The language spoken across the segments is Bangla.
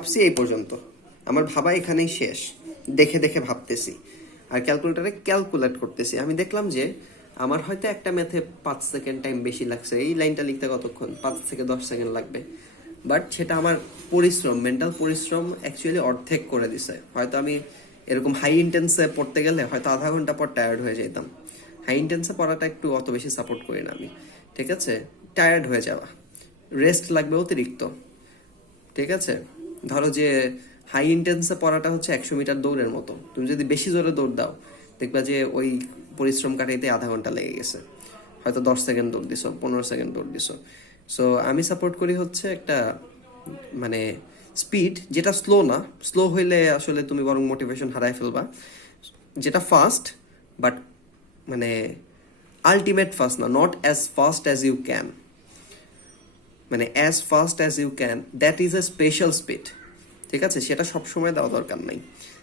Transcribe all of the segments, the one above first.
ভাবছি এই পর্যন্ত, আমার ভাবা এখানেই শেষ। দেখে দেখে ভাবতেছি আর ক্যালকুলেটারে ক্যালকুলেট করতেছি। আমি দেখলাম যে আমার হয়তো একটা ম্যাথে 5 সেকেন্ড টাইম বেশি লাগছে, এই লাইনটা লিখতে কতক্ষণ 5 থেকে 10 সেকেন্ড লাগবে, বাট সেটা আমার পরিশ্রম, মেন্টাল পরিশ্রম অ্যাকচুয়ালি অর্ধেক করে দিছে। হয়তো আমি এরকম হাই ইন্টেন্সে পড়তে গেলে হয়তো আধা ঘন্টা পর টায়ার্ড হয়ে যেতাম। হাই ইন্টেন্সে পড়াটা একটু অত বেশি সাপোর্ট করি না আমি, ঠিক আছে? টায়ার্ড হয়ে যাওয়া, রেস্ট লাগবে অতিরিক্ত, ঠিক আছে? ধরো যে হাই ইন্টেন্সে পড়াটা হচ্ছে 100 মিটার দৌড়ের মতো। তুমি যদি বেশি জোরে দৌড় দাও, দেখবা যে ওই পরিশ্রম কাটাইতে আধা ঘন্টা লেগে গেছে। হয়তো 10 সেকেন্ড দৌড় দিছো, 15 সেকেন্ড দৌড় দিছো। সো আমি সাপোর্ট করি হচ্ছে একটা মানে স্পিড যেটা স্লো না। স্লো হইলে আসলে তুমি বরং মোটিভেশন হারাই ফেলবা। যেটা ফাস্ট, বাট মানে আলটিমেট ফাস্ট না, not as fast as you can, মানে as fast as you can, that is a special speed, ঠিক আছে? সেটা সবসময় দেওয়া দরকার নাই,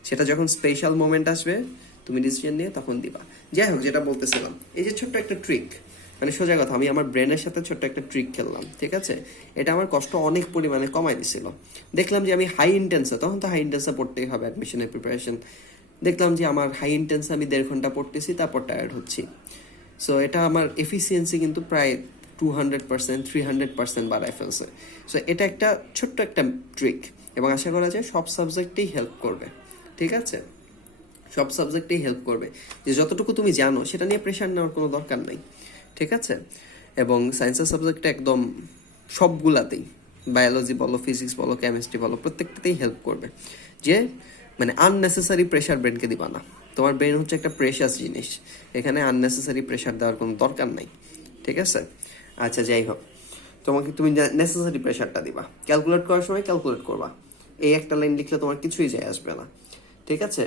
সেটা যখন স্পেশাল মোমেন্ট আসবে তুমি ডিসিশন নিয়ে তখন দিবা। যাই হোক, যেটা বলতেছিলাম, এই যে ছোট্ট একটা ট্রিক, মানে সোজা কথা, আমি আমার ব্রেনের সাথে ছোট্ট একটা ট্রিক খেললাম, ঠিক আছে? এটা আমার কষ্ট অনেক পরিমাণে কমাই দিছিল। দেখলাম যে আমি হাই ইন্টেন্সে, তখন তো হাই ইন্টেন্সে পড়তেই হবে অ্যাডমিশনের প্রিপারেশন, দেখলাম যে আমার হাই ইন্টেন্সে আমি 1.5 ঘন্টা পড়তেছি, তারপর টায়ার্ড হচ্ছি। সো এটা আমার এফিসিয়েন্সি কিন্তু প্রায় 200%, 300% বাড়ায় ফেলছে। সো এটা একটা ছোট্ট একটা ট্রিক, এবং আশা করা যায় সব সাবজেক্টেই হেল্প করবে, ঠিক আছে? সব সাবজেক্টেই হেল্প করবে। যে যতটুকু তুমি জানো সেটা নিয়ে প্রেশার নেওয়ার কোনো দরকার নাই, ঠিক আছে? এবং সায়েন্সের সাবজেক্টটা একদম সবগুলাতেই, বায়োলজি বলো, ফিজিক্স বলো, কেমিস্ট্রি বলো, প্রত্যেকটাতেই হেল্প করবে। যে মানে আননেসেসারি প্রেশার ব্রেনকে দিবা না। তোমার ব্রেন হচ্ছে একটা প্রেশাস জিনিস, এখানে আননেসেসারি প্রেশার দেওয়ার কোনো দরকার নাই, ঠিক আছে? আচ্ছা, যাই হোক, তোমাকে তুমি নেসেসারি প্রেশারটা দিবা। ক্যালকুলেট করার সময় ক্যালকুলেট করবা, এই একটা লাইন লিখলে তোমার কিছুই যায় আসবে না, ঠিক আছে?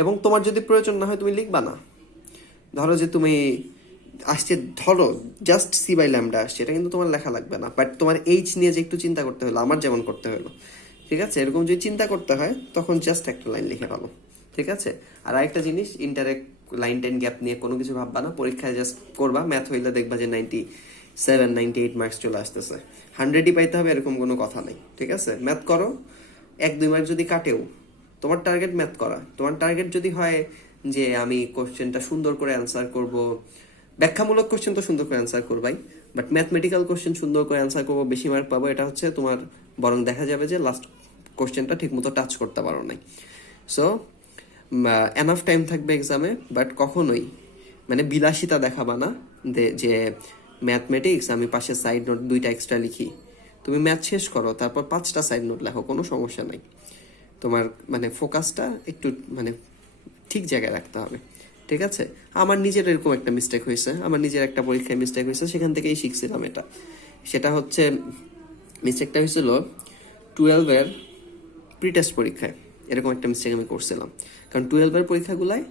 এবং তোমার যদি প্রয়োজন না হয় তুমি লিখবা না। ধরো যে তুমি আসছে, ধরো জাস্ট সি বাই ল্যামডা আসছে, এটা কিন্তু তোমার লেখা লাগবে না, বাট তোমার এইচ নিয়ে যে একটু চিন্তা করতে হলো, আমার যেমন করতে হলো, ঠিক আছে? এরকম যদি চিন্তা করতে হয় তখন জাস্ট একটা লাইন লিখে ফেলো, ঠিক আছে? আর আরেকটা জিনিস, ইন্টারেক্ট লাইন টেন গ্যাপ নিয়ে কোনো কিছু ভাববা না। পরীক্ষায় জাস্ট করবা, ম্যাথ হইলে দেখবা যে 97, 98 মার্কস চলে আসতেছে। 100ই পাইতে হবে এরকম কোনো কথা নেই, ঠিক আছে? ম্যাথ করো, 1-2 মার্ক যদি কাটেও, তোমার টার্গেট ম্যাথ করা। তোমার টার্গেট যদি হয় যে আমি কোশ্চেনটা সুন্দর করে অ্যান্সার করব, ব্যাখ্যামূলক কোশ্চেন তো সুন্দর করে অ্যান্সার করবাই, বাট ম্যাথমেটিক্যাল কোশ্চেন সুন্দর করে অ্যান্সার করবো, বেশি মার্ক পাবো, এটা হচ্ছে তোমার বরং দেখা যাবে যে লাস্ট কোশ্চেনটা ঠিক মতো টাচ করতে পারো নাই। সো এনাফ টাইম থাকবে এক্সামে, বাট কখনোই মানে বিলাসিতা দেখাবা না যে ম্যাথমেটিক্স আমি পাশে সাইড নোট 2টা এক্সট্রা লিখি। তুমি ম্যাথ শেষ করো, তারপর 5টা সাইড নোট লেখো, কোনো সমস্যা নাই। তোমার মানে ফোকাসটা একটু মানে ঠিক জায়গায় রাখতে হবে, ঠিক আছে? আমার নিজের এরকম একটা মিস্টেক হয়েছে, আমার নিজের একটা পরীক্ষায় মিস্টেক হয়েছে, সেখান থেকেই শিখছিলাম এটা। সেটা হচ্ছে, মিস্টেকটা হয়েছিল 12-এর প্রি টেস্ট পরীক্ষায়। এরকম একটা মিস্টেক আমি করছিলাম, কারণ 12-এর পরীক্ষাগুলায়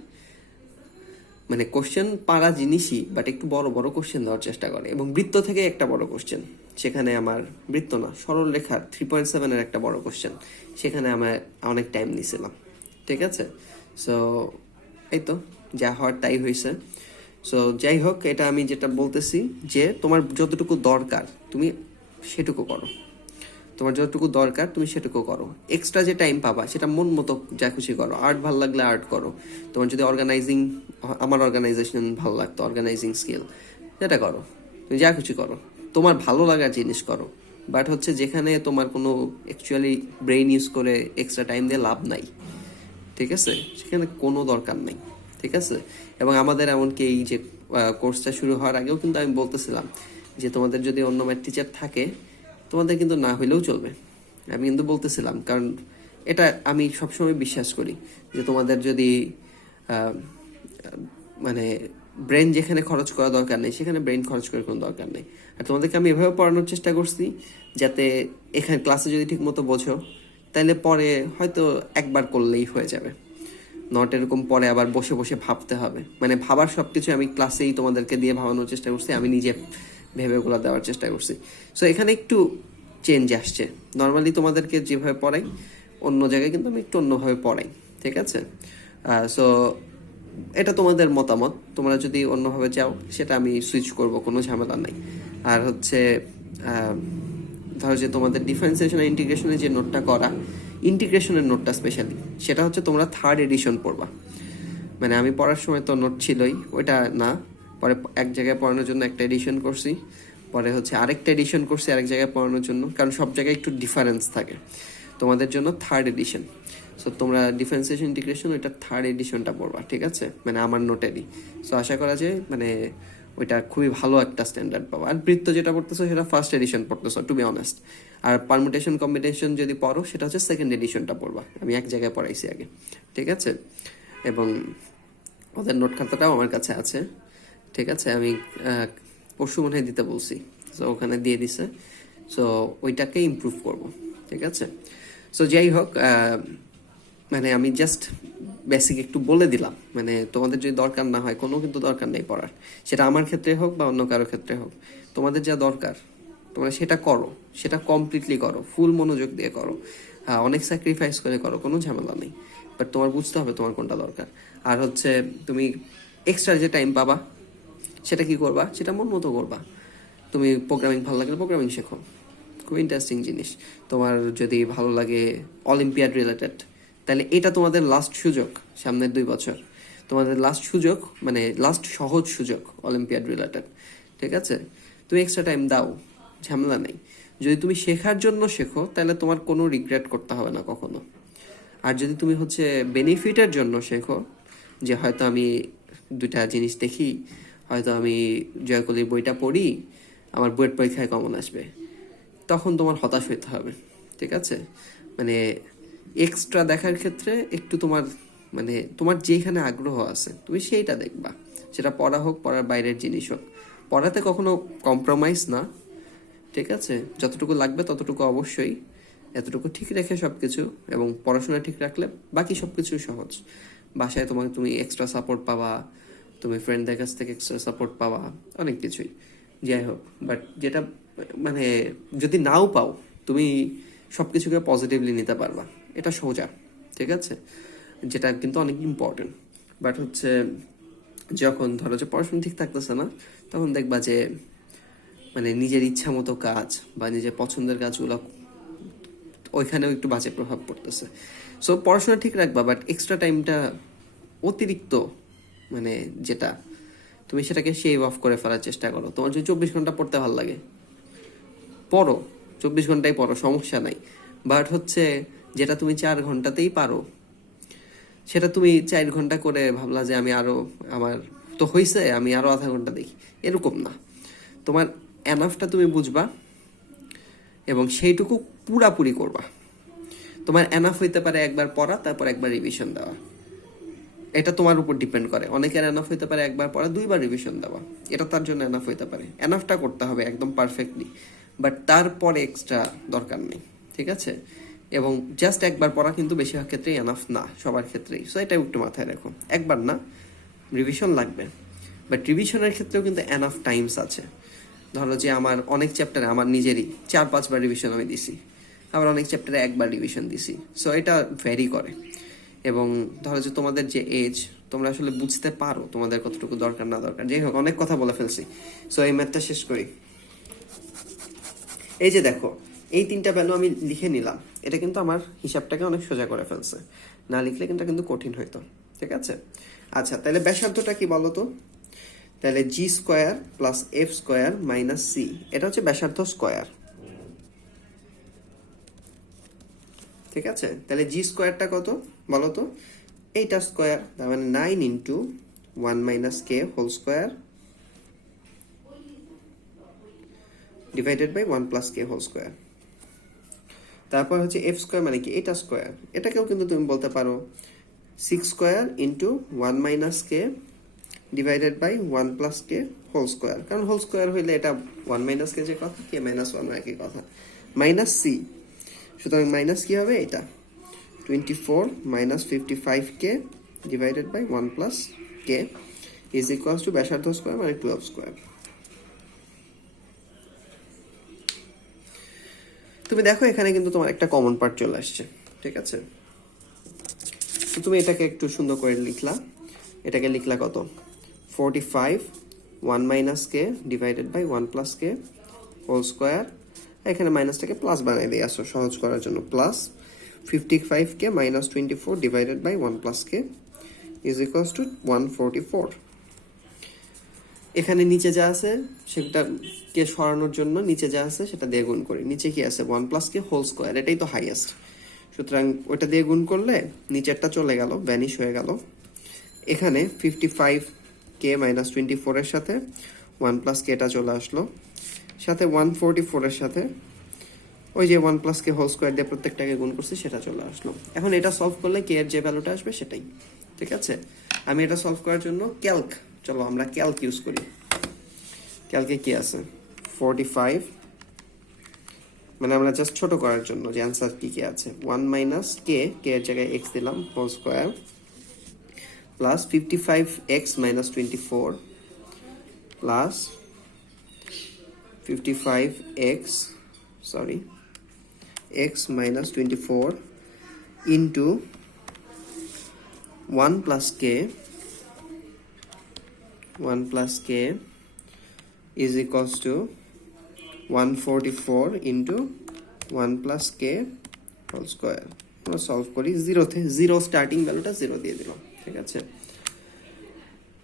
মানে কোশ্চেন পারা জিনিসই, বাট একটু বড় বড় কোশ্চেন দেওয়ার চেষ্টা করে, এবং বৃত্ত থেকে একটা বড় কোশ্চেন, সেখানে আমার বৃত্ত না, সরল রেখার 3.7-এর একটা বড় কোশ্চেন, সেখানে আমার অনেক টাইম নিয়েছিলাম, ঠিক আছে? সো এই তো, যা হওয়ার তাই হয়েছে। সো যাই হোক, এটা আমি যেটা বলতেছি যে তোমার যতটুকু দরকার তুমি সেটুকু করো, তোমার যতটুকু দরকার তুমি সেটুকু করো। এক্সট্রা যে টাইম পাবা সেটা মন মতো যা খুশি করো। আর্ট ভালো লাগলে আর্ট করো, তোমার যদি অর্গানাইজিং, আমার অর্গানাইজেশন ভালো লাগতো, অর্গানাইজিং স্কিল, সেটা করো। তুমি যা খুশি করো, তোমার ভালো লাগার জিনিস করো, বাট হচ্ছে যেখানে তোমার কোনো অ্যাকচুয়ালি ব্রেইন ইউজ করে এক্সট্রা টাইম দিয়ে লাভ নাই, ঠিক আছে? সেখানে কোনো দরকার নেই, ঠিক আছে? এবং আমাদের এমনকি এই যে কোর্সটা শুরু হওয়ার আগেও কিন্তু আমি বলতেছিলাম যে তোমাদের যদি অন্য ম্যাথ টিচার থাকে, তোমাদের কিন্তু না হইলেও চলবে, আমি কিন্তু বলতেছিলাম। কারণ এটা আমি সবসময় বিশ্বাস করি যে তোমাদের যদি মানে ব্রেন যেখানে খরচ করা দরকার নেই, সেখানে ব্রেন খরচ করার কোনো দরকার নেই। আর তোমাদেরকে আমি এভাবে পড়ানোর চেষ্টা করছি যাতে এখানে ক্লাসে যদি ঠিক মতো বোঝো, তাহলে পরে হয়তো একবার করলেই হয়ে যাবে। নট এরকম পরে আবার বসে বসে ভাবতে হবে, মানে ভাবার সব কিছু আমি ক্লাসেই তোমাদেরকে দিয়ে ভাবানোর চেষ্টা করছি, আমি নিজে ভেবে ওগুলো দেওয়ার চেষ্টা করছি। সো এখানে একটু চেঞ্জ আসছে। নর্মালি তোমাদেরকে যেভাবে পড়াই, অন্য জায়গায় কিন্তু আমি একটু অন্যভাবে পড়াই, ঠিক আছে? সো এটা তোমাদের মতামত, তোমরা যদি অন্যভাবে চাও সেটা আমি সুইচ করব, কোনো ঝামেলা নাই। আর হচ্ছে ধরো যে তোমাদের ডিফারেন্সিয়েশন আর ইন্টিগ্রেশনের যে নোটটা করা, ইন্টিগ্রেশনের নোটটা স্পেশালি, সেটা হচ্ছে তোমরা 3rd এডিশন পড়বা। মানে আমি পড়ার সময় তো নোট ছিলই, ওইটা না, পরে এক জায়গায় পড়ানোর জন্য একটা এডিশন করছি, পরে হচ্ছে আরেকটা এডিশন করছি আরেক জায়গায় পড়ানোর জন্য, কারণ সব জায়গায় একটু ডিফারেন্স থাকে। তোমাদের জন্য 3rd এডিশন। সো তোমরা ডিফারেন্সিয়েশন ইন্টিগ্রেশন ওইটা 3rd এডিশনটা পড়বা, ঠিক আছে, মানে আমার নোটেরই। সো আশা করা যায় মানে ওইটা খুবই ভালো একটা স্ট্যান্ডার্ড পাবো। আর বৃত্ত যেটা পড়তেছো সেটা 1st এডিশন পড়তেছো, টু বি অনেস্ট। আর পারমুটেশন কম্বিনেশন যদি পড়ো সেটা হচ্ছে 2nd এডিশনটা পড়বা, আমি এক জায়গায় পড়াইছি আগে, ঠিক আছে। এবং ওদের নোট খাতাটাও আমার কাছে আছে, ঠিক আছে, আমি পরশু মনে হয় দিতে বলছি, সো ওখানে দিয়ে দিছে। সো ওইটাকে ইমপ্রুভ করব, ঠিক আছে। সো যাই হোক, মানে আমি জাস্ট বেসিক একটু বলে দিলাম, মানে তোমাদের যদি দরকার না হয়, কোনো কিন্তু দরকার নেই পড়ার, সেটা আমার ক্ষেত্রে হোক বা অন্য কারো ক্ষেত্রে হোক। তোমাদের যা দরকার তোমরা সেটা করো, সেটা কমপ্লিটলি করো, ফুল মনোযোগ দিয়ে করো, হ্যাঁ অনেক স্যাক্রিফাইস করে করো, কোনো ঝামেলা নেই। বাট তোমার বুঝতে হবে তোমার কোনটা দরকার। আর হচ্ছে তুমি এক্সট্রা যে টাইম পাবা সেটা কি করবা, সেটা মন মতো করবা। তুমি প্রোগ্রামিং ভালো লাগলে প্রোগ্রামিং শেখো, খুব ইন্টারেস্টিং জিনিস। তোমার যদি ভালো লাগে অলিম্পিয়াড রিলেটেড, তাহলে এটা তোমাদের লাস্ট সুযোগ, সামনের 2 বছর তোমাদের লাস্ট সুযোগ, মানে লাস্ট সহজ সুযোগ অলিম্পিয়াড রিলেটেড, ঠিক আছে। তুমি এক্সট্রা টাইম দাও, ঝামেলা নেই। যদি তুমি শেখার জন্য শেখো তাহলে তোমার কোনো রিগ্রেট করতে হবে না কখনো। আর যদি তুমি হচ্ছে বেনিফিটের জন্য শেখো, যে হয়তো আমি 2টা জিনিস দেখি, হয়তো আমি জয়কলির বইটা পড়ি, আমার বুয়েট পরীক্ষায় কমন আসবে, তখন তোমার হতাশ হইতে হবে, ঠিক আছে। মানে এক্সট্রা দেখার ক্ষেত্রে একটু তোমার মানে তোমার যেখানে আগ্রহ আছে তুমি সেইটা দেখবা, সেটা পড়া হোক পড়ার বাইরের জিনিস হোক, পড়াতে কখনো কম্প্রোমাইজ না, ঠিক আছে। যতটুকু লাগবে ততটুকু অবশ্যই, এতটুকু ঠিক রেখে সব কিছু, এবং পড়াশোনা ঠিক রাখলে বাকি সব কিছু সহজ। বাসায় তুমি এক্সট্রা সাপোর্ট পাবা, তুমি ফ্রেন্ডদের কাছ থেকে এক্সট্রা সাপোর্ট পাবা, অনেক কিছুই। যাই হোক, বাট যেটা মানে যদি নাও পাও, তুমি সব কিছুকে পজিটিভলি নিতে পারবা, এটা সোজা, ঠিক আছে, যেটা কিন্তু অনেক ইম্পর্টেন্ট। বাট হচ্ছে যখন ধরো যে পড়াশোনা ঠিক থাকতেছে না, তখন দেখবা যে মানে নিজের ইচ্ছা মতো কাজ বা নিজের পছন্দের কাজগুলো ওইখানেও একটু বাজে প্রভাব পড়তেছে। সো পড়াশোনা ঠিক রাখবা, বাট এক্সট্রা টাইমটা অতিরিক্ত মানে যেটা তুমি সেটাকে শেভ অফ করে ফেলার চেষ্টা করো। তোমার যদি 24 ঘন্টা পড়তে ভালো লাগে, পড়ো, 24 ঘন্টায় পড়ো, সমস্যা নাই। বাট হচ্ছে যেটা তুমি 4 ঘন্টাতেই পারো, সেটা তুমি 4 ঘন্টা করে ভাবলা যে আমি আরো, আমার তো হয়েছে, আমি আরো আধা ঘন্টা দেখি, এরকম না। তোমার এনাফটা তুমি বুঝবা এবং সেইটুকু পুরাপুরি করবা। তোমার এনাফ হইতে পারে একবার পড়া তারপর একবার রিভিশন দেওয়া, এটা তোমার উপর ডিপেন্ড করে। অনেকের এনাফ হইতে পারে একবার পড়া 2বার রিভিশন দেওয়া, এটা তার জন্য এনাফ হইতে পারে। এনাফটা করতে হবে একদম পারফেক্টলি, বাট তারপরে এক্সট্রা দরকার নেই, ঠিক আছে। এবং জাস্ট একবার পড়া কিন্তু বেশিরভাগ ক্ষেত্রেই এনাফ না, সবার ক্ষেত্রেই। সো এটা একটু মাথায় রাখো, একবার না, রিভিশন লাগবে। বাট রিভিশনের ক্ষেত্রেও কিন্তু এনাফ টাইমস আছে। ধরো যে আমার অনেক চ্যাপ্টারে আমার নিজেরই 4-5 বার রিভিশন আমি দিছি, আবার অনেক চ্যাপ্টারে একবার রিভিশন দিছি। সো এটা ভ্যারি করে। এবং ধরো যে তোমাদের যে এজ, তোমরা আসলে বুঝতে পারো তোমাদের কতটুকু দরকার না দরকার। যাই হোক, অনেক কথা বলে ফেলছি। সো এই ম্যাথটা শেষ করি। এই যে দেখো, এই 3টা ভ্যালু আমি লিখে নিলাম, এটা কিন্তু আমার হিসাবটাকে অনেক সোজা করে ফেলছে। না লিখলে কিন্তু কঠিন হইতো, ঠিক আছে। আচ্ছা, তাহলে ব্যাসার্ধটা কি বলো তো? তাহলে G square plus F square minus C, এটা হচ্ছে ব্যাসার্ধ স্কোয়ার, ঠিক আছে। তাহলে জি স্কোয়ারটা কত বলো তো? এইটা স্কোয়ার, তার মানে 9 into 1 minus K whole square divided by 1 plus K whole square. তারপর হচ্ছে এফ স্কোয়ার মানে কি? এটা স্কোয়ার, এটাকেও কিন্তু তুমি বলতে পারো 6 square into 1 minus K divided by 1 plus K whole square, কারণ হোল স্কোয়ার হইলে এটা 1 মাইনাস কে যে কথা, কে মাইনাস 1 একই কথা, মাইনাস সি। সুতরাং মাইনাস কি হবে? এটা 24 minus 55 K divided by 1 plus K is equals to ব্যাসার্ধ স্কোয়ার মানে 12 স্কোয়ার। তুমি দেখো এখানে কিন্তু তোমার একটা কমন পার্ট চলে আসছে, ঠিক আছে। তো তুমি এটাকে একটু সুন্দর করে লিখলা, এটাকে লিখলা কত? 45 1 minus K divided by 1 plus K whole square. এখানে মাইনাসটাকে প্লাস বানাই দিয়ে আসো সহজ করার জন্য, plus 55k minus 24 divided by 1 plus k is equals to 144. এখানে নিচে যা আছে সেটা কে সরানোর জন্য নিচে যা আছে সেটা দিয়ে গুণ করি। নিচে কি আছে 1 plus k হোল স্কয়ার, এটাই তো হাইয়েস্ট, সুতরাং ওটা দিয়ে গুণ করলে নিচেরটা চলে গেল, ভ্যানিশ হয়ে গেল। এখানে 55k minus 24 এর সাথে 1 plus k এটা চলে আসলো, সাথে 144 এর সাথে ওই যে 1 plus k হোল স্কয়ার দিয়ে প্রত্যেকটাকে গুণ করছি সেটা চলে আসলো। এখন এটা সলভ করলে k এর যে ভ্যালুটা আসবে সেটাই, ঠিক আছে। আমি এটা সলভ করার জন্য ক্যালক, চলো আমরা ক্যালক ইউজ করি। ক্যালকে কি আছে 45, মানে আমরা জাস্ট ছোট করার জন্য যে অ্যান্সার কি কি আছে 1 minus k, k এর জায়গায় x দিলাম whole square, plus 55x minus 24 plus 55x x minus 24 into 1 plus k is equals to 144 into 1 plus k whole square. আমরা সলভ করি জিরোতে, জিরো স্টার্টিং ভ্যালুটা জিরো দিয়ে দিলাম, ঠিক আছে।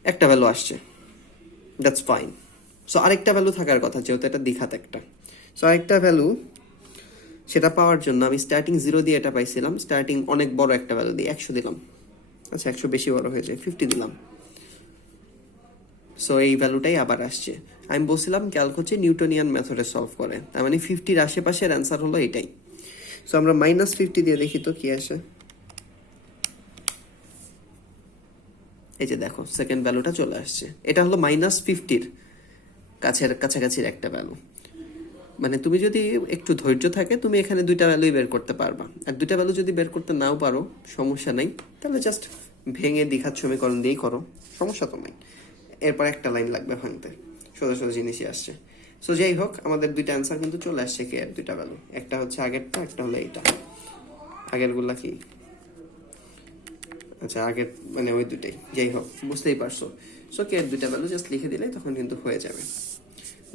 একটা ভ্যালু আসছে, দ্যাটস ফাইন। সো আরেকটা ভ্যালু থাকার কথা, যেহেতু এটা দ্বিঘাত একটা। সো আরেকটা ভ্যালু সেটা পাওয়ার জন্য আমি স্টার্টিং জিরো দিয়ে এটা পাইছিলাম, স্টার্টিং অনেক বড় একটা ভ্যালু দিয়ে 100 দিলাম। আচ্ছা 100 বেশি বড় হয়ে যায়, 50 দিলাম। সো এই ভ্যালুটাই আবার আসছে। আমি বলছিলাম ক্যালক হচ্ছে নিউটনিয়ান মেথডে সলভ করে, তার মানে 50-র আশেপাশের অ্যান্সার হলো এটাই। সো আমরা -50 দিয়ে দেখি তো কি আসে। এই যে দেখো সেকেন্ড ভ্যালুটা চলে আসছে, এটা হলো -50-র কাছাকাছির একটা ভ্যালু। মানে তুমি যদি একটু ধৈর্য থাকে তুমি এখানে দুইটা ভ্যালুই বের করতে পারবা, আর দুইটা ভ্যালু যদি বের করতে নাও পারো সমস্যা নাই, তাহলে জাস্ট ভেঙে দ্বিঘাত সমীকরণ দিয়েই করো, সমস্যা তো নাই। এরপর একটা লাইন লাগবে ভাঙতে, সোজা সোজা জিনিসই আসছে। সো যাই হোক আমাদের দুইটা অ্যান্সার কিন্তু চলে আসছে কে এর দুইটা ভ্যালু, একটা হচ্ছে আগেরটা, একটা হলো এইটা। আগেরগুলা কি, আচ্ছা আগের মানে ওই দুটাই, যাই হোক বুঝতেই পারছো। সো কে এর দুইটা ভ্যালু জাস্ট লিখে দিলে তখন কিন্তু হয়ে যাবে।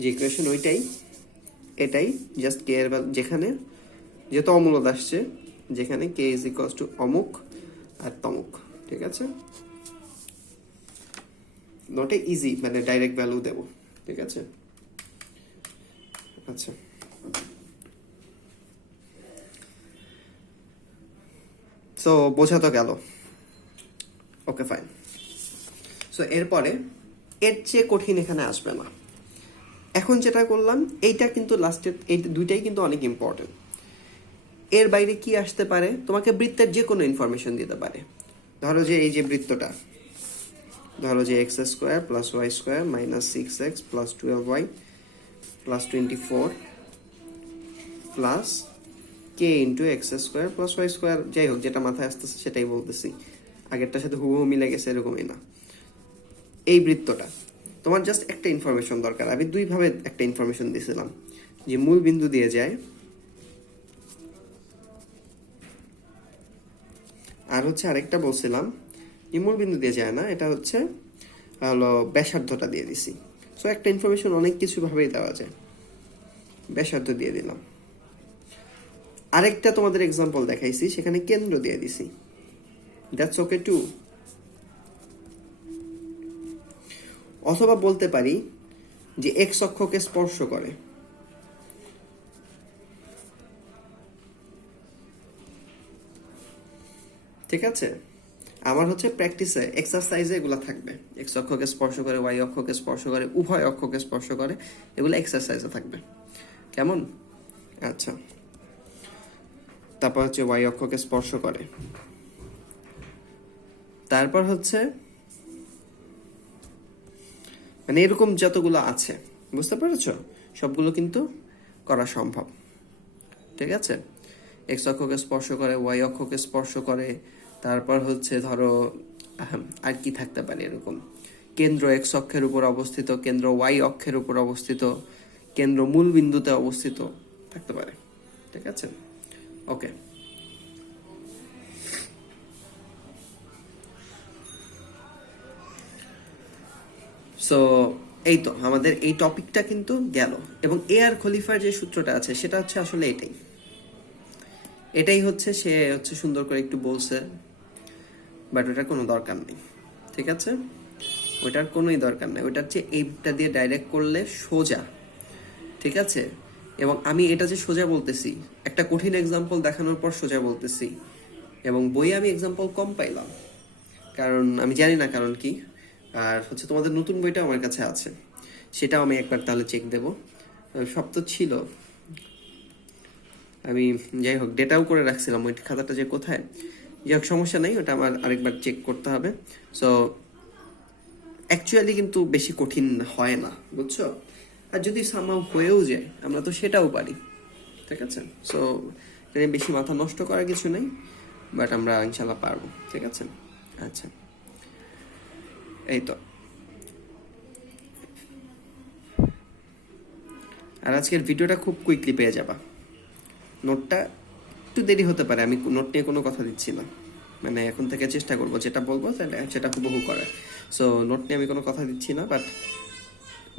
যে ইকুয়েশন ওইটাই, এটাই জাস্ট কে এর ভ্যালু যেখানে যেহেতু অমূলদ আসছে, যেখানে কে ইজ ইকুয়ালস টু অমুক আর তমুক, ঠিক আছে। নট এ ইজি, মানে ডাইরেক্ট ভ্যালু দেব, ঠিক আছে। আচ্ছা সো বোঝা তো গেল, ওকে ফাইন। সো এরপরে এর চেয়ে কঠিন এখানে আসবে না। এখন যেটা করলাম এইটা কিন্তু লাস্টের এই দুইটাই কিন্তু অনেক ইম্পর্টেন্ট। এর বাইরে কি আসতে পারে, তোমাকে বৃত্তের যে কোনো ইনফরমেশন দিতে পারে। ধরো যে এই যে বৃত্তটা, ধরো যে x square plus Y square minus 6x plus 12y plus 24 plus K into X square plus Y square, যাই হোক যেটা মাথায় আসতেছে সেটাই বলতেছি, আগেরটার সাথে হুবহু মিলে গেছে এরকমই না। এই বৃত্তটা তোমার জাস্ট একটা ইনফরমেশন দরকার। আমি দুইভাবে একটা ইনফরমেশন দিয়েছিলাম, যে মূল বিন্দু দিয়ে যায় আর হচ্ছে আরেকটা বলছিলাম যে মূল বিন্দু দিয়ে যায় না, এটা হচ্ছে হলো ব্যাসার্ধটা দিয়ে দিছি। সো একটা ইনফরমেশন অনেক কিছু ভাবেই দেওয়া যায়, ব্যাসার্ধ দিয়ে দিলাম। আরেকটা তোমাদের এক্সাম্পল দেখাইছি, সেখানে কেন্দ্র দিয়ে দিছি, দ্যাটস ওকে টু। অথবা বলতে পারি যে এক্স অক্ষকে স্পর্শ করে, ঠিক আছে। আমার হচ্ছে প্র্যাকটিসে এক্সারসাইজে এগুলো থাকবে, এক্স অক্ষকে স্পর্শ করে, ওয়াই অক্ষকে স্পর্শ করে, উভয় অক্ষকে স্পর্শ করে, এগুলো এক্সারসাইজে থাকবে, কেমন। আচ্ছা তারপর হচ্ছে ওয়াই অক্ষকে স্পর্শ করে, তারপর হচ্ছে মানে এরকম যতগুলো আছে বুঝতে পেরেছ, সবগুলো কিন্তু করা সম্ভব, ঠিক আছে। এক্স অক্ষকে স্পর্শ করে, ওয়াই অক্ষকে স্পর্শ করে, তারপর হচ্ছে ধরো আর কি থাকতে পারে এরকম, কেন্দ্র এক্স অক্ষের উপর অবস্থিত, কেন্দ্র ওয়াই অক্ষের উপর অবস্থিত, কেন্দ্র মূল বিন্দুতে অবস্থিত থাকতে পারে, ঠিক আছে। ওকে সো এই তো আমাদের এই টপিকটা কিন্তু গেল। এবং এ আর খলিফার যে সূত্রটা আছে সেটা হচ্ছে আসলে এটাই, এটাই হচ্ছে, সে হচ্ছে সুন্দর করে একটু বলছে, বাট ওটার কোনো দরকার নেই। ঠিক আছে, ওইটার কোনোই দরকার নেই। ওইটার চেয়ে এইটা দিয়ে ডাইরেক্ট করলে সোজা। ঠিক আছে, এবং আমি এটা যে সোজা বলতেছি, একটা কঠিন এক্সাম্পল দেখানোর পর সোজা বলতেছি, এবং বইয়ে আমি এক্সাম্পল কম পাইলাম, কারণ আমি জানি না কারণ কি। আর হচ্ছে তোমাদের নতুন বইটা আমার কাছে আছে, সেটাও আমি একবার তাহলে চেক দেব। সব তো ছিল, আমি যাই হোক ডেটাও করে রাখছিলাম ওই খাতাটা যে কোথায়। যাই হোক সমস্যা নেই, ওটা আমার আরেকবার চেক করতে হবে। সো অ্যাকচুয়ালি কিন্তু বেশি কঠিন হয় না, বুঝছো? আর যদি সামাও হয়েও যায়, আমরা তো সেটাও পারি। ঠিক আছে, সো বেশি মাথা নষ্ট করার কিছু নেই, বাট আমরা ইনশাল্লাহ পারবো। ঠিক আছে, আচ্ছা, এই তো। আর আজকের ভিডিওটা খুব কুইকলি পেয়ে যাবা। নোটটা একটু দেরি হতে পারে, আমি নোট নিয়ে কোনো কথা দিচ্ছি না, মানে এখন থেকে চেষ্টা করবো যেটা বলবো সেটা হুবহু করার। সো নোট নিয়ে আমি কোনো কথা দিচ্ছি না, বাট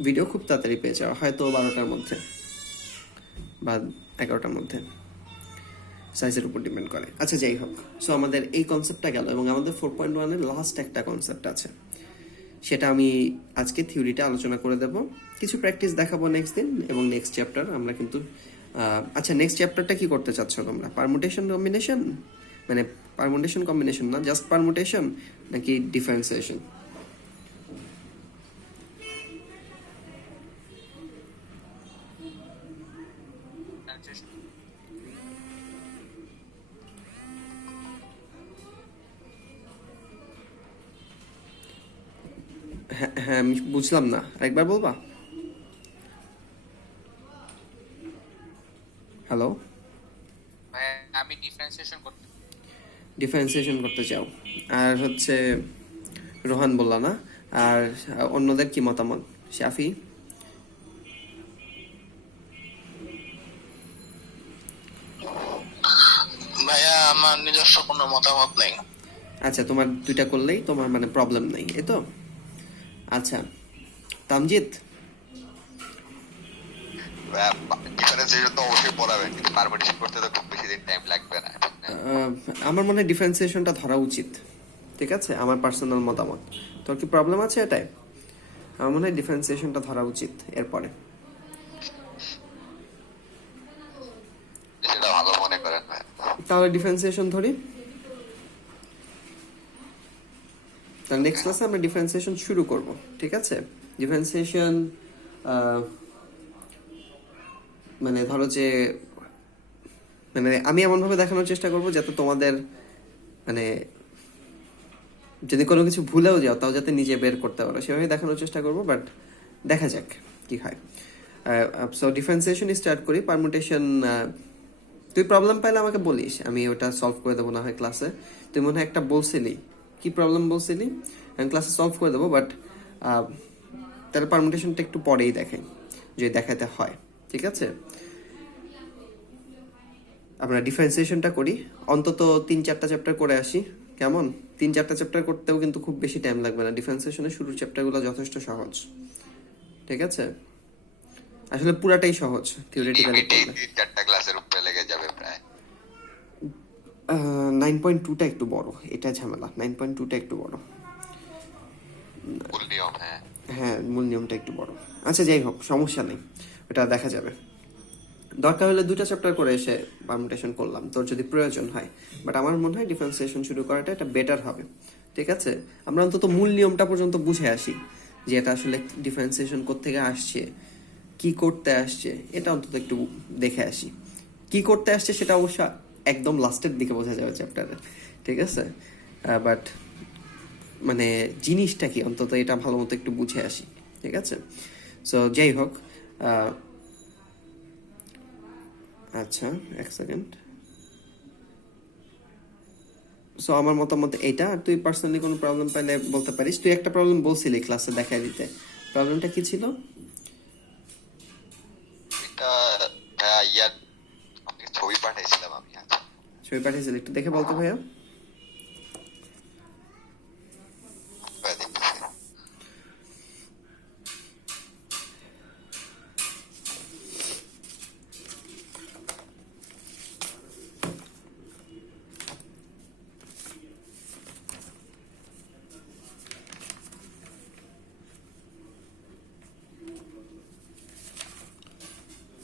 ভিডিও খুব তাড়াতাড়ি পেয়ে যাওয়া, হয়তো 12টার মধ্যে বা 11টার মধ্যে, সাইজের উপর ডিপেন্ড করে। আচ্ছা যাই হোক, সো আমাদের এই কনসেপ্টটা গেল, এবং আমাদের 4.1-এর লাস্ট একটা কনসেপ্ট আছে, সেটা আমি আজকে থিওরিটা আলোচনা করে দেব, কিছু প্র্যাকটিস দেখাবো নেক্সট দিন, এবং নেক্সট চ্যাপ্টার আমরা কিন্তু আচ্ছা নেক্সট চ্যাপ্টারটা কি করতে চাচ্ছ তোমরা? পারমুটেশন কম্বিনেশন, মানে পারমুটেশন কম্বিনেশন না, জাস্ট পারমুটেশন, নাকি ডিফারেন্সিয়েশন? হ্যাঁ হ্যাঁ, আমি বুঝলাম না, আরেকবার বলবা? হ্যালো, আমি ডিফারেন্সিয়েশন করতে চাও, আর হচ্ছে রোহান বললা না, আর অন্যদের কি মতামত? শাফি? ভাইয়া আমার নিজস্ব কোনো মতামত নেই। আচ্ছা, তোমার দুইটা করলেই তোমার মানে প্রবলেম নেই, এই তো? আচ্ছা, তামজিৎ? ডিফারেন্সিয়েশন তো অবশ্যই পড়াবেন, কিন্তু পারমিটেশন করতে তো খুব বেশি দিন টাইম লাগবে না, ঠিক না? আমার মনে হয় ডিফারেন্সিয়েশনটা ধরা উচিত। ঠিক আছে, আমার পার্সোনাল মতামত। তোর কি প্রবলেম আছে এটাই? আমার মনে হয় ডিফারেন্সিয়েশনটা ধরা উচিত এরপরে। সেটা ভালো মনে করেন ভাই। তাহলে ডিফারেন্সিয়েশন ধরি, তাহলে নেক্সট ক্লাসে আমরা ডিফারেন্সিয়েশন শুরু করব। ঠিক আছে, ডিফারেন্সিয়েশন মানে ধরো যে, মানে আমি এমনভাবে দেখানোর চেষ্টা করব যাতে তোমাদের মানে যদি কোনো কিছু ভুলেও যাও তাও যাতে নিজে বের করতে পারো, সেভাবে দেখানোর চেষ্টা করব, বাট দেখা যাক কি হয়। সো ডিফারেন্সিয়েশন স্টার্ট করি। পারমুটেশন, তুই প্রবলেম পাইলে আমাকে বলিস, আমি ওটা সলভ করে দেবো না হয় ক্লাসে। তুই মনে হয় একটা বলছিলি, কি প্রবলেম বলছিলি? আমি ক্লাসে সলভ করে দেবো, বাট তাহলে পারমুটেশনটা একটু পরেই দেখাই, যদি দেখাতে হয়। ঠিক আছে, আমরা ডিফারেন্সিয়েশনটা করি, অন্তত 3-4টা চ্যাপ্টার করে আসি, কেমন? 3-4টা চ্যাপ্টার করতেও কিন্তু খুব বেশি টাইম লাগবে না, ডিফারেন্সিয়েশনের শুরুর চ্যাপ্টারগুলো যথেষ্ট সহজ। ঠিক আছে, আসলে পুরাটাই সহজ থিওরিটিক্যালি পড়লে। 3-4টা ক্লাসের উপরে লেগে যাবে প্রায়। 9.2টা একটু বড়, এটা ঝামেলা, 9.2টা একটু বড়। মূল নিয়ম, হ্যাঁ। হ্যাঁ, মূল নিয়মটা একটু বড়। আচ্ছা যাই হোক, সমস্যা নেই, ওটা দেখা যাবে। দরকার হলে 2টা চ্যাপ্টার করে এসে পারমুটেশন করলাম, তোর যদি প্রয়োজন হয়, বাট আমার মনে হয় ডিফারেন্সিয়েশন শুরু করাটা এটা বেটার হবে। ঠিক আছে, আমরা অন্তত মূল নিয়মটা পর্যন্ত বুঝে আসি, যে এটা আসলে ডিফারেন্সিয়েশন কোত্থেকে আসছে, কি করতে আসছে, এটা অন্তত একটু দেখে আসি। কি করতে আসছে সেটা অবশ্য একদম লাস্টের দিকে বোঝা যাবে চ্যাপ্টারে। ঠিক আছে, বাট মানে জিনিসটা কি অন্তত এটা ভালো মতো একটু বুঝে আসি। ঠিক আছে, সো যাই হোক, আচ্ছা এক সেকেন্ড। সো আমার মতামত এইটা, আর তুই পার্সোনালি কোনো প্রবলেম পাইলে বলতে পারিস। তুই একটা প্রবলেম বলছিলি ক্লাসে দেখাই দিতে, প্রবলেমটা কি ছিল? এটা ভাইয়া ইয়ার আপনাকে ছবি পাঠাইছিলাম আমি। ছবি পাঠিয়েছিলি, একটু দেখে বলতো ভাইয়া। ভাইয়া দেখতেছি।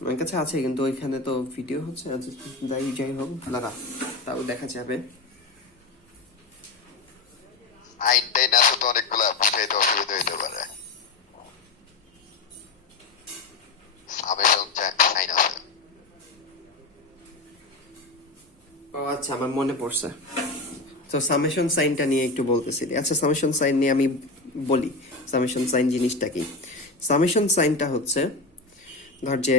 আমার কাছে আছে, কিন্তু ওইখানে তো ভিডিও হচ্ছে। আচ্ছা, যাই হোক, দাঁড়া, তাও দেখা যাবে। আইনটাই না তো অনেকগুলা বুঝাইতে অসুবিধা হইতে পারে। সামেশন সাইন আছে। ও আচ্ছা, আমার মনে পড়ছে। তো সামেশন সাইনটা নিয়ে একটু বলতেছিলি। আচ্ছা, সামেশন সাইন নিয়ে আমি বলি। সামেশন সাইন জিনিসটা কি? সামেশন সাইনটা হচ্ছে, ধর যে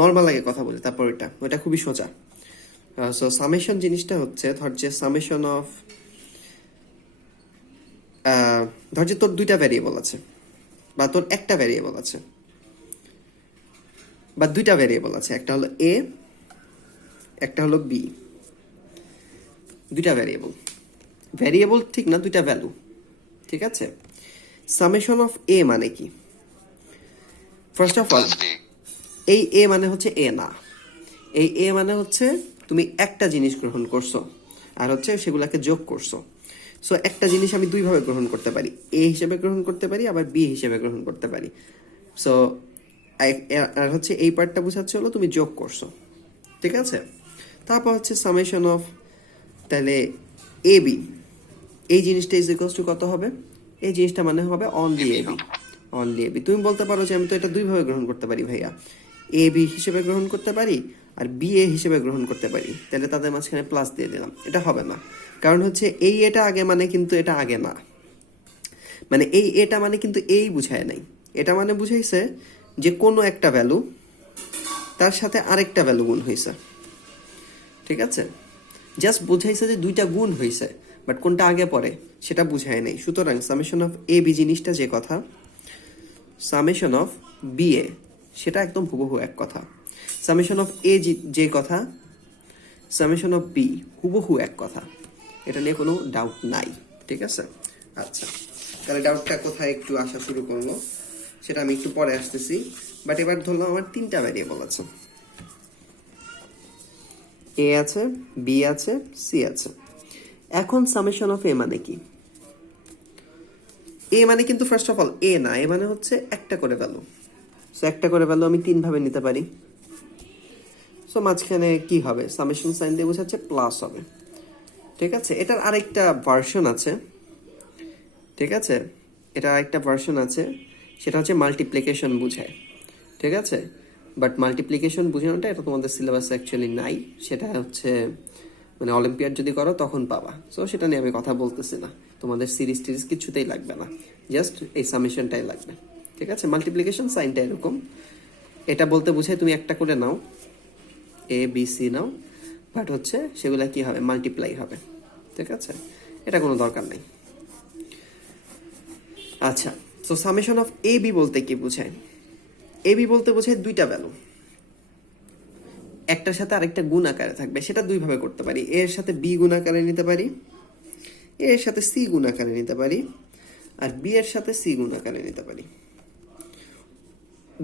নর্মাল আগে কথা বলি, তারপর ওইটা খুবই সোজা। সো সামেশন জিনিসটা হচ্ছে, ধর যে সামেশন অফ, ধর যে তোর দুইটা ভ্যারিয়েবল আছে, বা তোর একটা ভ্যারিয়েবল আছে, বা দুইটা ভ্যারিয়েবল আছে, একটা হলো এ, একটা হলো বি। দুইটা ভ্যারিয়েবল ঠিক না, দুইটা ভ্যালু, ঠিক আছে? সামেশন অফ এ মানে কি? First of all, plus B. এই এ মানে হচ্ছে এ না, এই এ মানে হচ্ছে তুমি একটা জিনিস গ্রহণ করছো, আর হচ্ছে সেগুলাকে যোগ করছো। সো একটা জিনিস আমি দুইভাবে গ্রহণ করতে পারি, এ হিসেবে গ্রহণ করতে পারি, আবার বি হিসেবে গ্রহণ করতে পারি। সো আর হচ্ছে এই পার্টটা বোঝাচ্ছে হলো তুমি যোগ করছো, ঠিক আছে? তারপর হচ্ছে সামেশন অফ, তাহলে এ বি, এই জিনিসটা ইজ ইকুয়ালস টু কত হবে? এই জিনিসটা মানে হবে only A B. Only A B. তুমি বলতে পারো যে আমি তো এটা দুইভাবে গ্রহণ করতে পারি ভাইয়া, এ বি হিসেবে গ্রহণ করতে পারি আর বি এ হিসেবে গ্রহণ করতে পারি, তাহলে তাদের মাঝখানে প্লাস দিয়ে দিলাম। এটা হবে না, কারণ হচ্ছে এই এটা আগে মানে কিন্তু এটা আগে না, মানে এই এটা মানে কিন্তু এই বুঝায় নাই। এটা মানে বুঝাইছে যে কোনো একটা ভ্যালু তার সাথে আরেকটা ভ্যালু গুণ হয়েছে, ঠিক আছে? জাস্ট বুঝাইছে যে দুইটা গুণ হয়েছে, বাট কোনটা আগে পরে সেটা বুঝায় নাই। সুতরাং সামেশন অফ এ বি জিনিসটা যে কথা, সামেশন অফ বি এ সেটা একদম হুবহু এক কথা। সামেশন অফ এ যে কথা, সামেশন অফ বি হুবহু এক কথা, এটা নিয়ে কোনো ডাউট নাই, ঠিক আছে? আচ্ছা, তাহলে ডাউটটা কোথায় একটু আসা শুরু করলো সেটা আমি একটু পরে আসতেছি। বাট এবার ধরলাম আমার তিনটা ভ্যারিয়েবল আছে, এ আছে, বি আছে, সি আছে। এখন সামেশন অফ এ মানে কি? এ মানে কিন্তু ফার্স্ট অফ অল এ না, এ মানে হচ্ছে একটা করে ভ্যালু। সো একটা করে ভ্যালু আমি তিন ভাবে নিতে পারি। সো মাঝখানে কি হবে? সামেশন সাইন দিয়ে বোঝাচ্ছে প্লাস হবে, ঠিক আছে? এটার আরেকটা ভার্সন আছে, ঠিক আছে? এটার আরেকটা ভার্সন আছে, সেটা হচ্ছে মাল্টিপ্লিকেশন বুঝায়, ঠিক আছে? বাট মাল্টিপ্লিকেশন বুঝানোটা এটা তোমাদের সিলেবাসে অ্যাকচুয়ালি নাই, সেটা হচ্ছে মানে অলিম্পিয়াড যদি করো তখন পাবা। সো সেটা নিয়ে আমি কথা বলতেছি না, তোমাদের সিরিজ টিরিজ কিছুতেই লাগবে না, জাস্ট এই সামেশনটাই লাগবে, ঠিক আছে? মাল্টিপ্লিকেশন সাইনটা এরকম, এটা বলতে বুঝায় তুমি একটা করে নাও, এ বি সি নাও, বাট হচ্ছে সেগুলা কি হবে? মাল্টিপ্লাই হবে, ঠিক আছে? এটা কোনো দরকার নেই। আচ্ছা, তো সামেশন অফ এ বি বলতে কি বোঝায়? এ বি বলতে বোঝায় দুইটা ভ্যালু একটার সাথে আরেকটা গুণ আকারে থাকবে, সেটা দুইভাবে করতে পারি। এর সাথে বি গুণ আকারে নিতে পারি, এর সাথে সি গুণ আকারে নিতে পারি, আর বি এর সাথে সি গুণ আকারে নিতে পারি।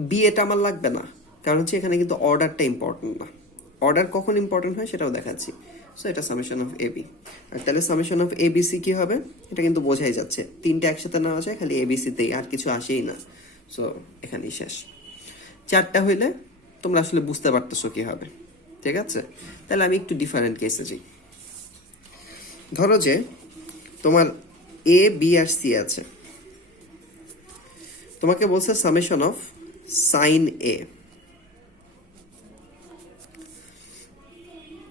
বি এটা আমার লাগবে না, কারণ হচ্ছে এখানে কিন্তু অর্ডারটা ইম্পর্টেন্ট না। অর্ডার কখন ইম্পর্টেন্ট হয় সেটাও দেখাচ্ছি। সো এটা সামেশন অফ এ বি। আর তাহলে summation of A B C কি হবে? এটা কিন্তু বোঝাই যাচ্ছে, তিনটা একসাথে নেওয়া যায় খালি এ বি সিতেই, আর কিছু আসেই না। সো এখানেই শেষ। চারটা হইলে তোমরা আসলে বুঝতে পারতেছো কি হবে, ঠিক আছে? তাহলে আমি একটু ডিফারেন্ট কেসে যাই। ধরো যে তোমার এ বি আর সি আছে, তোমাকে বলছে summation of sine A.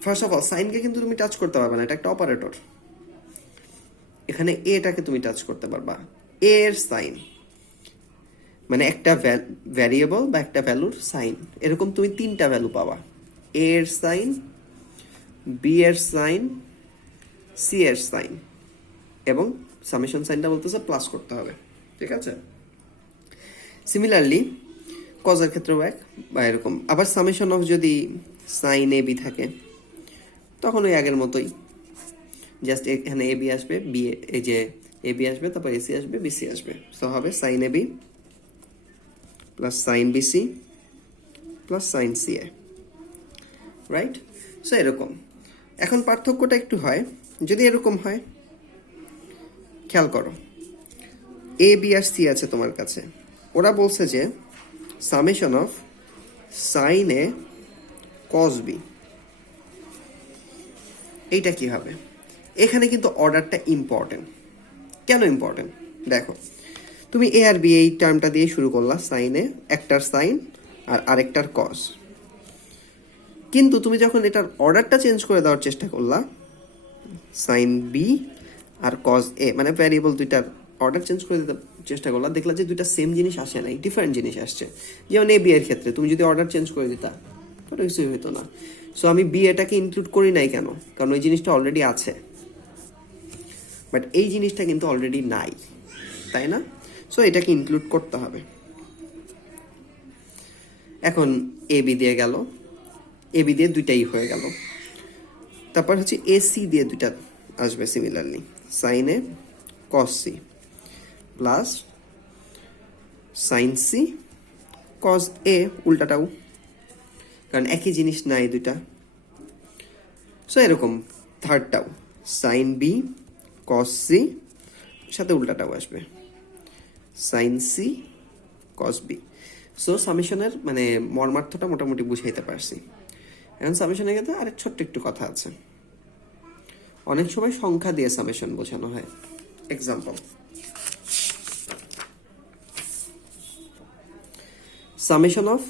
First of all সাইনকে কিন্তু তুমি টাচ করতে পারবে না, এটা একটা অপারেটর। এখানে এটাকে তুমি টাচ করতে পারবা, এ এর সাইন মানে একটা ভ্যারিয়েবল বা একটা ভ্যালুর সাইন, এরকম তুমি তিনটা ভ্যালু পাবা, এ এর সাইন, বি এর সাইন, সি এর সাইন, এবং সামেশন সাইনটা বলতেছে প্লাস করতে হবে, ঠিক আছে? সিমিলারলি কজের ক্ষেত্রেও এক বা এরকম। আবার সামেশন অফ যদি সাইন এ বি থাকে তখন ওই আগের মতোই, জাস্ট এখানে এ বি আসবে, বি এই যে এ বি আসবে, তারপর এসি আসবে, বিসি আসবে। তো হবে sine A B plus sine BC plus sine C A, right? So এরকম। এখন পার্থক্যটা একটু হয়, যদি এরকম হয়, খেয়াল করো, এ বি আর সি আছে তোমার কাছে, ওরা বলছে যে summation of sine A cos B, এইটা কি হবে? এখানে কিন্তু অর্ডারটা ইম্পর্টেন্ট। কেন ইম্পর্টেন্ট দেখো, তুমি এ আর বি এই টার্মটা দিয়ে শুরু করলা, সাইনে একটার সাইন আর আরেকটার কস, কিন্তু তুমি যখন এটার অর্ডারটা চেঞ্জ করে দেওয়ার চেষ্টা করলা, সাইন বি আর কস এ, মানে ভ্যারিয়েবল দুইটার অর্ডার চেঞ্জ করে দিতে চেষ্টা করলা, দেখলা যে দুইটা সেম জিনিস আসে নাই, ডিফারেন্ট জিনিস আসছে। যেমন এ বি এর ক্ষেত্রে তুমি যদি অর্ডার চেঞ্জ করে দিতা তাহলে কিছুই হতো না। সো আমি বি এটাকে ইনক্লুড করি নাই কেন? কারণ ওই জিনিসটা অলরেডি আছে, বাট এই জিনিসটা কিন্তু অলরেডি নাই, তাই না? সো এটাকে ইনক্লুড করতে হবে। এখন এ বি দিয়ে গেল, এ বি দিয়ে দুইটাই হয়ে গেল। তারপর হচ্ছে এ সি দিয়ে দুইটা আসবে similarly, sine A cos C plus sine C cos A, উল্টাটাও, কারণ একই জিনিস নাই দুইটা। সো এরকম থার্ডটাও সাইন বি কস সি, সাথে উল্টাটাও আসবে sine C cos B. So সামেশনের মানে মর্মার্থটা মোটামুটি বুঝাইতে পারছি। এখন সামেশনের ক্ষেত্রে আরেক ছোট্ট একটু কথা আছে, অনেক সময় সংখ্যা দিয়ে সামেশন বোঝানো হয়। Example, summation of